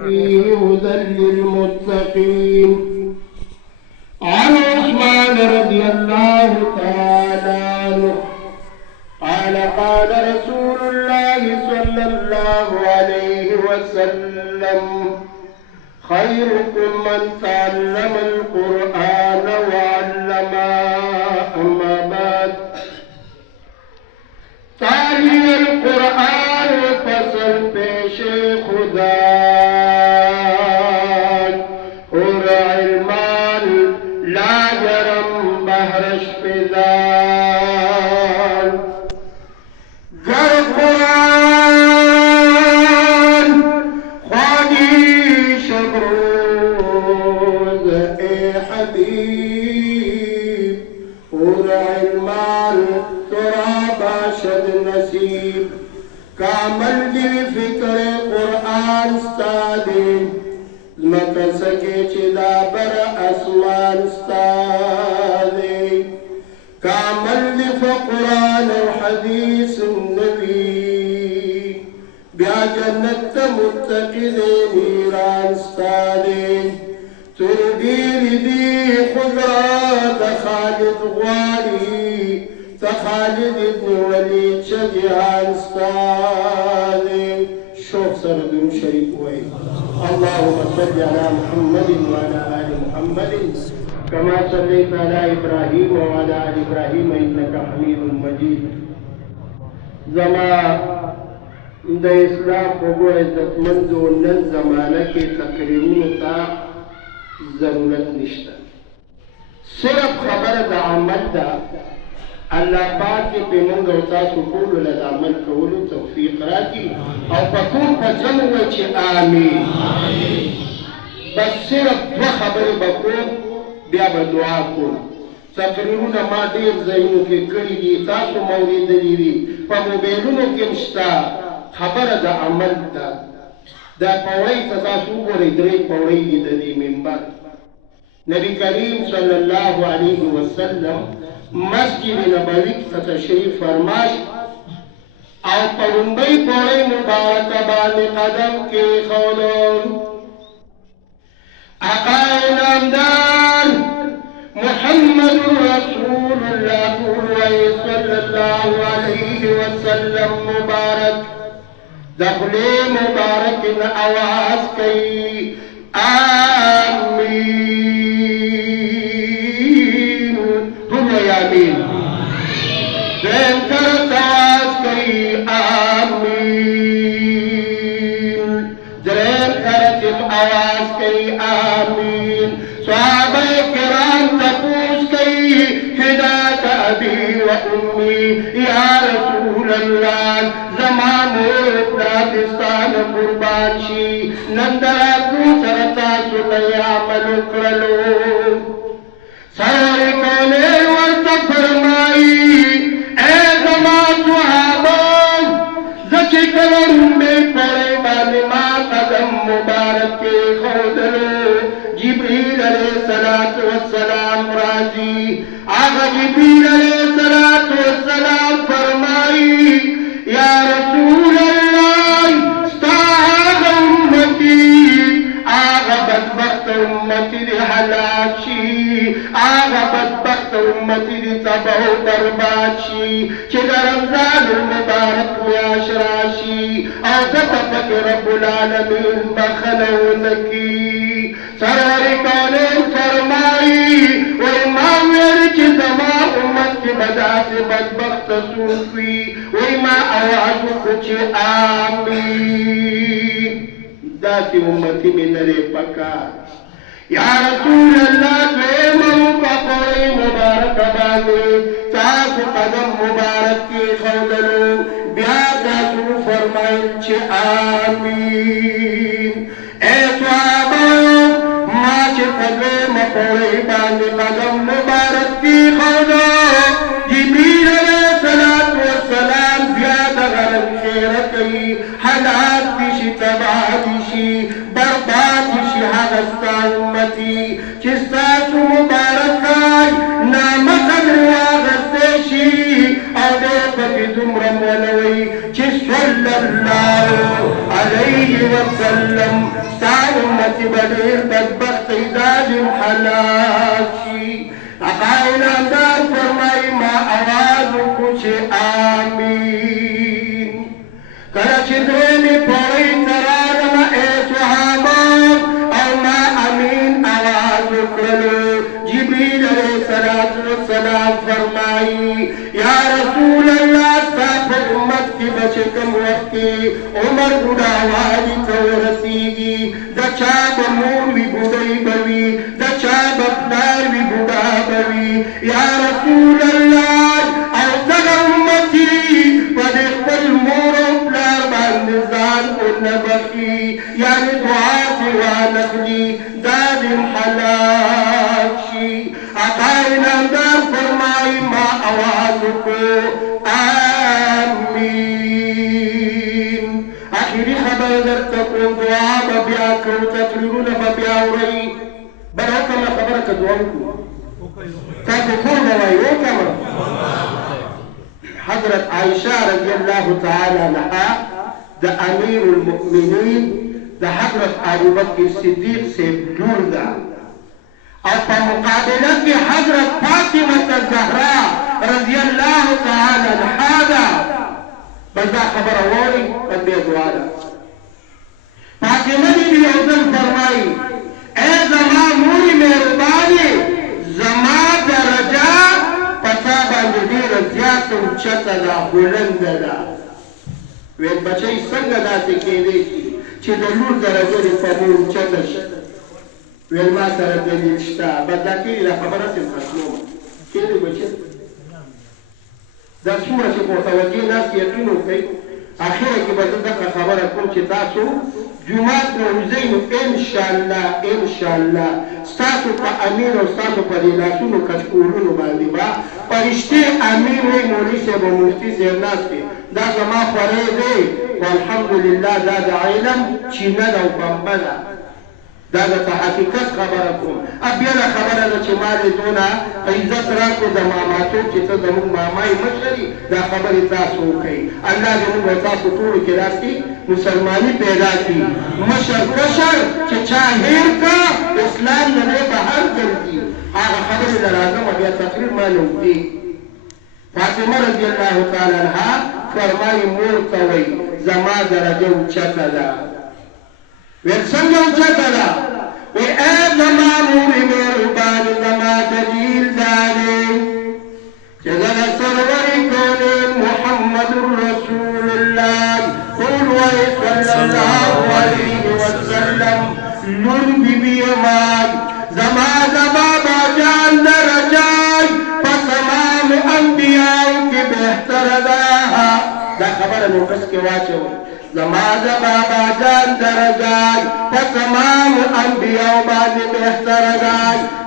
فيه هدى للمتقين. عن عثمان رضي الله تعالى عنه قال قال رسول الله صلى الله عليه وسلم خيركم من تعلم القرآن وعلمه. أما بعد، تعليم القرآن فصل پیش خدا اور علمان لا جرم بهرش پیدا گر قرآن خوانی شبروز اے حبیب اور علمان ترا باشد نصیب کامل دی فکر قرآن ستادین مکسکی چی دا بر اسمان ستادین کامل دی فقرآن و حدیث النبی بیا جنت متقی دی نیران ستادین تردیر دی خضرات خالد غواری تخالد ابن ولید شجعان ستادین شوف سر درو شریف وی اللهم صل على محمد وعلى آل محمد كما صليت على إبراهيم وعلى آل إبراهيم إنك حميد مجيد. زما د اسلام په عزتمندو نن زمانه کې تقریرونو ته ضرورت نشته، صرف خبره د عمل ده. الله پاک په موږ او تاسو ټول له عمل کولو توفیق راکړي او په ټول په جمع وایي چې آمین. بس صرف دوه خبرې به کوم، بیا به دعا کوم. تقریرونه ما ډېر ځایونو کې کړي دي، تاسو مو اورېدلي دي، په موبایلونو کې هم شته. خبره د عمل ده. دا پوړۍ ته تاسو وګورئ، 3 پوړۍ دي د دې منبر. نبی کریم صلی الله علیه وسلم مسجد نبوی ته تشریف فرماش او په لومړۍ پوړۍ مبارکه باندې قدم کېښودل. آقا نامدار محمد رسول الله صلی الله علیه وسلم مبارک د خولې مبارک نه اواز کوي آمین. آمین. دین کر تواز کئی آمین. درین کرتم آواز کئی آمین. صحابہ کرام تپوس کئی ہدایت ابی و امی یا رسول اللہ زمان پاکستان قربان شی نندرا کو سرتا سنیا عمل کرلو سارے کونے فرمائی اے زمان صحابان زچی کلم میں پڑے بالما قدم مبارک کے خودلو جبریل علیہ السلام راضی آغا جبریل علیہ السلام فرمائی یا رسول اللہ ستاغ امتی آغا بدبخت امتی دی حلاشی آغا بدبخت امتی دی تباہ و برباد شی چه در رمضان المبارک میاش راشی او دتفک رب العالمین بخلو نکی سرور کونین فرمائی و امام ویلی چه زمان امت کی بدا سے بدبخت سوفی و امام آوازو کچھ آمین داسی امتی میں نرے پکار یا رسول اللہ دویمو پاکوئی مبارک باندے تاسو قدم مبارک کی خودلو بیا تاسو فرمائل چھ آمین. اے صحابہ ما چھ قدم پاکوئی باندے قدم مبارک کی خودلو جبریل علیہ السلام بیا دغرم خیرکی حالات دیشی تباہ دیشی برباد دیشی حغستا امتی چستاسو مبارک آئی نامت الواغستشی او دے پتی دمرم ونوی چس صلی اللہ علیہ وسلم ستا امتی بدیر بدبخت داد حلاشی اقائل اندار فرمائی ما آواز کچھ آمین کلچ دویمی پوئی ترانم اے صحابہ او ما امین آواز کرلو جبریل علیہ السلام فرمائی یا رسول اللہ ستا امت کی بچکم وقتی عمر بڑا والی تورسیگی دا چاب مور وی بڑی بوی دا چاب اپنار وی بڑا بوی یا رسول اللہ او دغ امتی پدخ بالمور اپنار باندزان انبخی یعنی دعات وانخلی داد حلال شی اقائن اندار فرمائی ما آواز کو آمین آخری خبر در تکون دعا ببیا کرو تقریرون ببیا رئی بل حکم خبرک دعا کو تاکو کور بوائی حکم حضرت عائشہ رضی اللہ تعالی عنہ دا امیر المؤمنین دا حضرت ابو بکر صدیق سے دور دا اور پا مقابلہ کی حضرت فاطمہ الزہرا رضی اللہ تعالی عنہ دا بل دا خبر اوری بل بے دعالا فاطمہ بی عزل فرمائی اے زما موری مہربانی زما درجہ پتا باندې ډیر زیات اوچته ده بلند ده ویل بچی څنګه داسې کېدی شي چې د لور درجه دې په مور اوچته شي ویل ما سره دلیل شته بس دا کېږي دا خبره صرف مظلومه کېدی بچی دا څومره چې متوجه ناست یقین وکړئ اخره کې به زه دغه خبره کوم چې تاسو جمعات نوروزی نو انشاءالله ستاسو په امیر او ستاسو په دې لاسونو کچکولونو باندې به فرشتې امیر وی مولوي صاحب او مفتي صاحب ناست دي دا زما خوری دی خو الحمدلله دا د علم چینه ده او پمبه ده دا د حقیقت خبره کوم بله خبره ده چې ما دې دونه عزت راکړو د ماماتوب چې ته زموږ مامای مشري دا خبرې تاسو وکړئ الله دې موږ تاسو ټولو کې داسې مسلماني پیدا کړي مشر کشر چې چا هیر کا اسلام نه دی بهر ګرځي هغه خبرې له راځم بیا تقریر ما نه وکړي فاطمه رضی الله تعالی عنها فرمایي مور ته وایي زما درجه اوچته ده ویل څنګه اوچته ده وی اے زما مورې مهرباني زما دلیل دا دی چې زه د سرور کونین محمد رسول الله قول وی صلی الله علیه وسلم لور بیبي مان زما د بابا جان درجای په تمام انبیاو کې بهتر ده دا خبره نوټس کې واچوئ زما د بابا جان درجای په تمام انبیاو باندې بهتر ده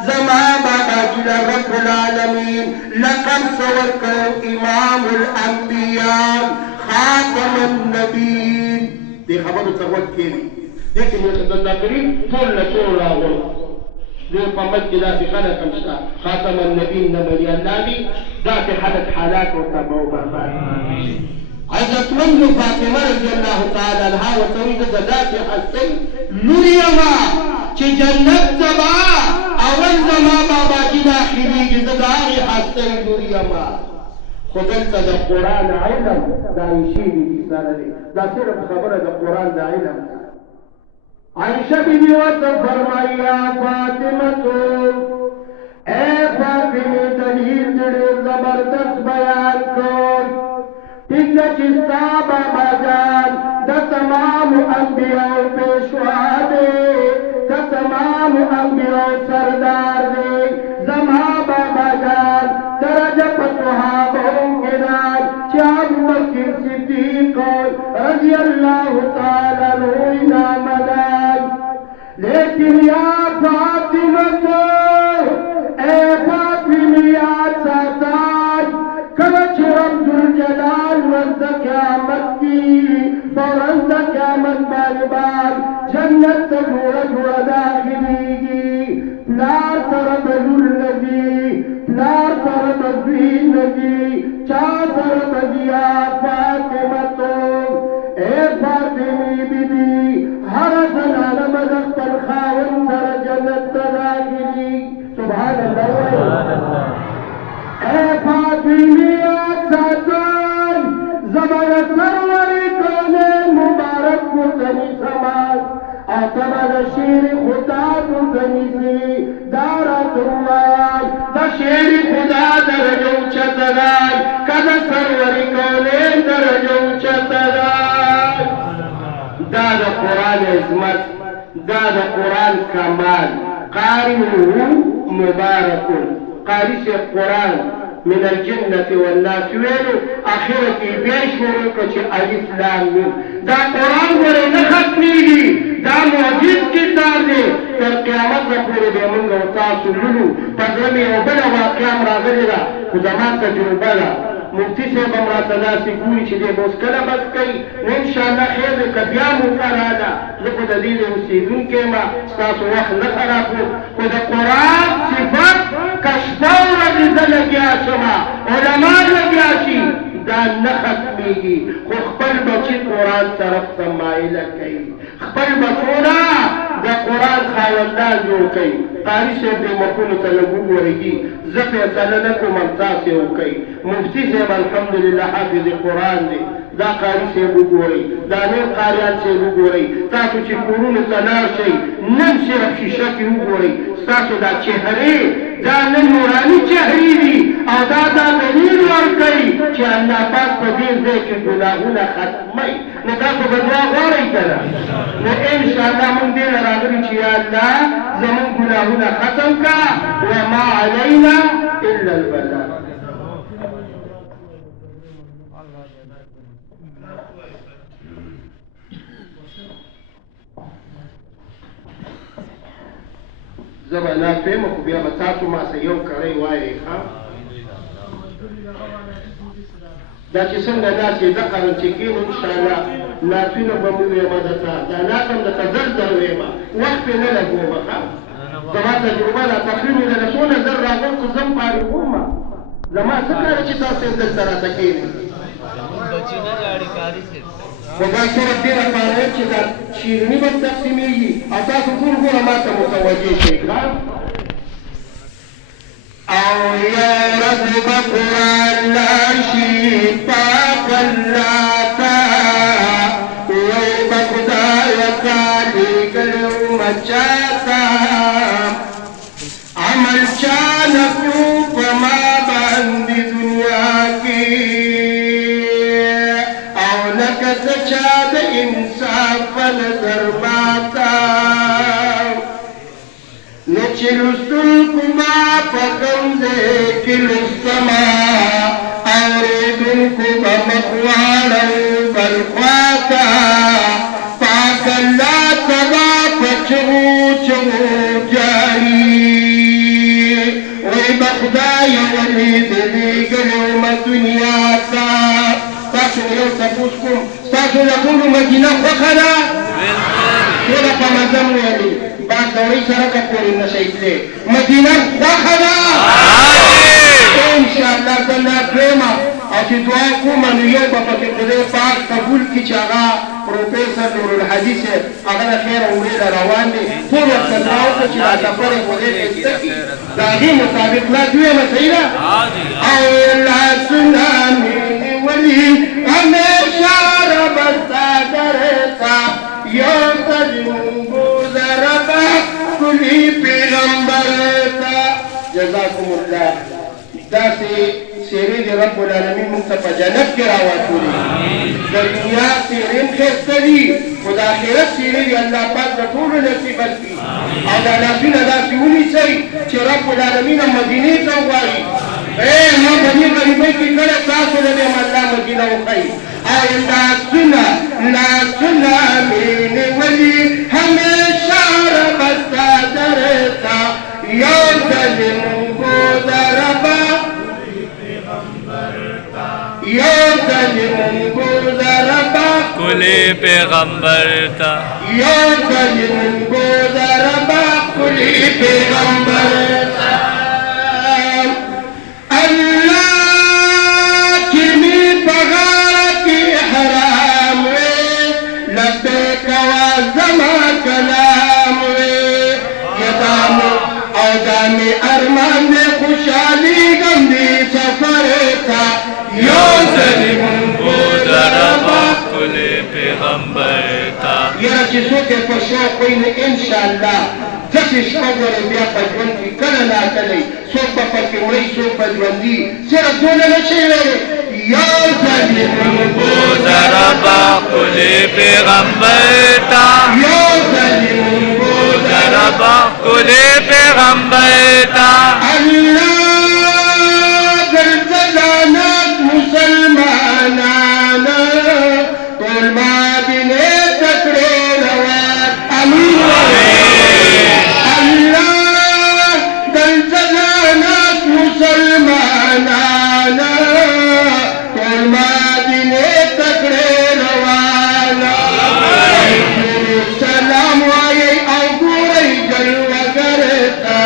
زما بابا جی رب العالمین لقب ورکړ امام الانبیاء خاتم النبیین دې خبرو ته غوږ کېږدئ دې کې مې د تقریر ټول له ټولو راغلو دې په مد کې داسې خلک هم شته خاتم النبیین نه بری الله دي داسې خلک حالات ورته به وبرباد عزتمند فاطمه رضی الله تعالی عنها ورته وایي زه د داسې هستۍ لور یمه چې جنت ته به اول زما باباجي داخلېږي زه د هغې هستۍ لور یمه خو دلته د قرآن علم د عایشې بیبي سره دی دا صرف خبره د قرآن د علم ده عائشہ بیبی ورته فرمایي یا فاطمه اے فاطمه دلیل ډېر زبردست بیان کړ ٹھیک ده چې ستا بابا جان د تمامو انبیاو پیشوا دی د تمامو انبیاو سردار دی زما بابا جان درجه په صحابو کې ده چې ابوبکر صدیق رضی الله تعالی عنہ انعام ده لیکن یا فاطمه اے فاطمه یاد ساتای کله چې رب الجلال ورځ قیامت کی فورا د قیامت باندې جنت ته جوړه داخليږي پلار سره بلول نبی پلار سره بزوی نبی چا سره بیا فاطمه اے فاطمه بیبی هر زنانه او تبا دا شیر خدا تو تنیسی دارت اللہ دا شیر خدا درجو چتدائی کدا سروری کونین درجو چتدائی دا دا قرآن عظمت دا دا قرآن کمال قارئه مبارک قاری سے قرآن من الجنة والناس ویلو آخرتی بیشورو کچھ الف لام میم دا قرآن ورے نختمیگی دا معجز کتاب دے تر قیامت دا پورے بے منگا و تاسو لولو پدرمی او بلا واقعام راغلی دا خدمان تجربه دا مفتی صاحب امراتا ناسی گوری چی دے موسکلا بس کئی انشاءاللہ خیر دے کبیامو کرانا لکو دا دیل حسیدون کے ما ستاسو وقت نخرابو خود قرآن صفت کشتاو رضی دلگیا شما علماء لگیا شی دا نختمیگی خو خپل بچی قرآن طرف تمائلہ کئی خپل بچونا دا قرآن خاوندان جو کئی قاری صاحب دے مکونو تلگو ورگی زفی سلنکو مرتاسے ہو کئی مفتی صاحب الحمدللہ حافظ قرآن دے دا قاری صاحب گوری دا نور قاریان صاحب گوری تاسو چی قرون تنار شئی نم صرف شیشہ کی گوری تاسو دا چہرے دا نم نورانی چہری دی او دا دلیل ورکی چی اللہ پاک پا دیر دے چی گناہونا ختمی نو تاسو بدوا غوری کنا نو انشاءاللہ من دیر راغلی چی اللہ زمون گناہونا ختم کا وما علینا الا البلاغ زبا نا فهم خو بیا به تاسو ما سه یو کړی وایې ښه دا چې څنګه داسې دقه چې کېنو انشاءالله ناتونه به مو ویمه درته دا نات هم درته زر زر ویمه وخت پرې نه لګومه ښه زما تجربه ده تقریر مې درله څونه زر راغل خو زه هم فارغومه زما څه کاره چې تاسو یې دلته راته کښېنئ خو دا صرف دې لپاره یم چې دا شیریني به تقسیمېږي او تاسو ټول ګوره ما ته متوجه شئ ښه او یا رب به قرآن راشي پاک الله ته وایي به خدایه تا لېږلی ومه چا ته عمل چا نه کړو په ما باندې دنیا کې چا د انصاف نظر ماتا نو چې لوستونکو ما په کوم ځای کې لوستما اورېدونکو به مخ واړو بل خوا ته پاک الله ته به په چغو چغو جاري وایي به خدایه ولې دې لېږلی ومه دنیا ته تاسو یو تپوس کوم تاسو د ټولو مدینه خوښه ده ټوله په مزه مو ویلي بعد دورې سره که پورې نشئ تللی مدینه خوښه ده انشاءالله زه نات ویمه او چې دعا کومه نو یو به پکې خدای پاک قبول کړي چې هغه پروفیسر نورالحدي صاحب هغه د خیر عمرې له روان دی ټول ورته دعا وکړه چې دا سفر یې خدای دې زده کړي د هغې مطابق نات ویمه صحیح ده او لاسونه مې نیولي همیشه ربه ستا درته یو ته د مونږو د ربه ښکلي پیغمبر ته جزاکم الله داسې څېرې د رب العالمین موږ ته په جنت کې راواچولې د دنیا څېرې هم ښایسته دي خو د آخرت څېرې دي الله پاک د ټولو نصیبه کړي او دا لاسونه داسې ونیسئ چې رب العالمین مدینې ته وغواړي ما په دې غریبۍ کې کله تاسو له دې الله مدینه وښایي او لاسونه مې نیولي همیشه ربه ستا درته یو ځل مونږو د ربه یو ځل مونږو د ربه ښکلي پیغمبر ته یو ځل مونږو د ربه ښکلي پیغمبر ته چې څو څوک یې په شوق وایي نو انشاءالله ځکه شپه ګورې بیا په ژوند کې کله ناکلی څوک به پکې مړی څوک به ژوندي صرف دونه نه شي ویلی یا ظالمون بوزر بخل پیغمبر تا یا ظالمون بوزر بخل پیغمبر تا الله درزلانات مسلمانانا ټول مدینې ته کړې روان الله درزلانات مسلمانانا ټول مدینې ته کړې روان سلام وایي او ګورئ جلوګر ته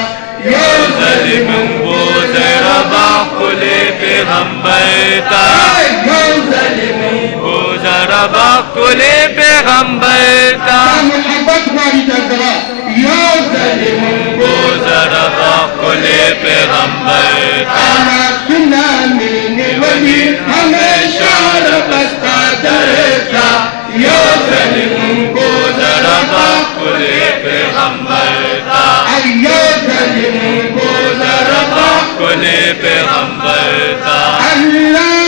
یا ظالمون بوزر بخل پیغمبر تا بوزر بخل پیغمبر تا محبت غواړي د زړه یا ظالمون بوزر بخل پیغمبر تا لاسونه مې نیولي همیشه ربستا درته یا ظالمون بوزر بخل پیغمبر تا یا ظالمون بوزر بخل پیغمبر تا الله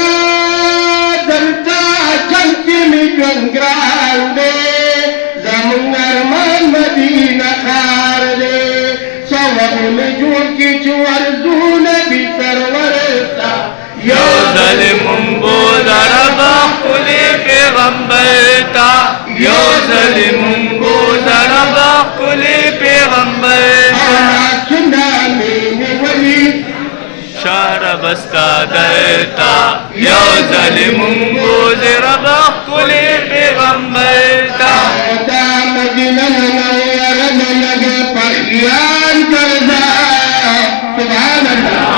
دلته جنګ کې مې ژوند ګران دی زموږ ارمان مدینه ښار دی سوغ مې جوړ کړي چې ورځو نبي سرور ته یا ظالمون بوزر بخل پیغمبر تا یا ظالمون بوزر بخل پیغمبر تا لاسونه مې نیولي شار بستا درتا یا ظالمون بوزر بخل پیغمبر تا دا مدینه منوره نه لږه په خیال کرده سبحان الله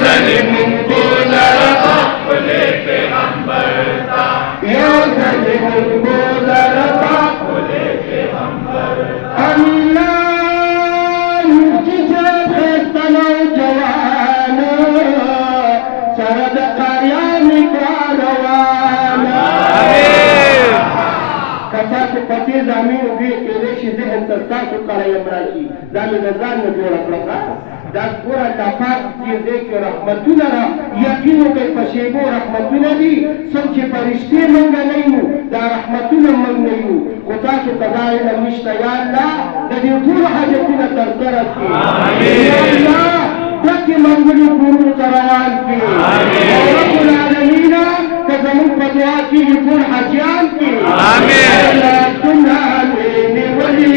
ظالمون بوزر بخل پیغمبر تا یا ظالمون بوزر بخل پیغمبر الله مفتی صاحب خسته نوجوانه سره د قاریان روانه که تاسو په دې زمینو کې کېدای شي ذهن ته ستاسو قرایم راشي دا مې د ځان نه جوړه کړه دا ګوره دا پاک دې ځای کې رحمتونه را یقین وکړئ په شیبو رحمتونه دي څوک چې فرشتې موږ نه یو دا رحمتونه موږ نه یو خو تاسو ته دا علم نشته یا الله د دې ټولو حاجتونه ترسره کړي یا الله ډکې منګلې کورونو ته روان کړي او رب العالمین که زموږ په دعا کېږي ټول حاجیان کړي لاسونه مې نیولي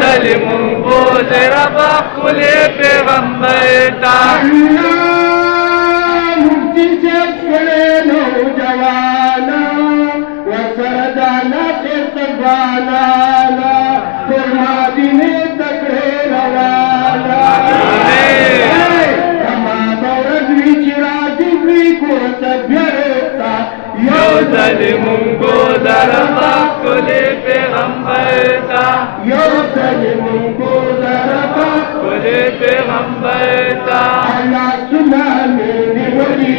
ظالمون بوزر بخل پیغمبر تا الله مفتی صاحب کړی نوجوانا ورسره دا ناقص ځوانانا ټول مدینې ته کړې روانه هماغه ورځ وي چې راځي دوی کور ته بېرته یا ظالمون بوزر بخل پیغمبر تا یا ظالمون بوزر بخل پیغمبر تا لاسونه مې نیولي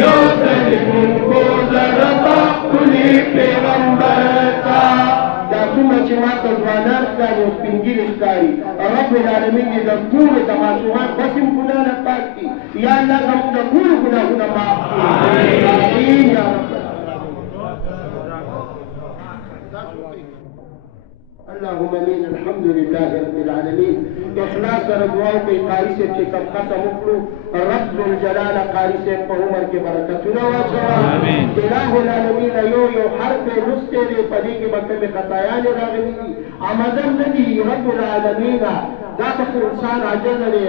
یا ظالمون بوزر بخل پیغمبر ته دا څومره چې ما ته ځوانان ښکاري او سپین ږیري ښکاري رب العالمین دې د ټولو د ماشومان بس هم ګناه نه پاک کړي یا الله زموږ د ټولو ګناهونه معاف کړي آمین یا رب اللهم امين. الحمد لله رب العالمين. اخلاص دعاو کوي قاری سے چې کم ختم وکړو رب الجلال قاری سے په عمر کې برکتونه واچوه. آمین. الہ العالمین یو حرف لسته دی په دې کې به کومې خطایانې راغلي دي عمدن نه دي رب العالمین دا په انسان عاجز دی.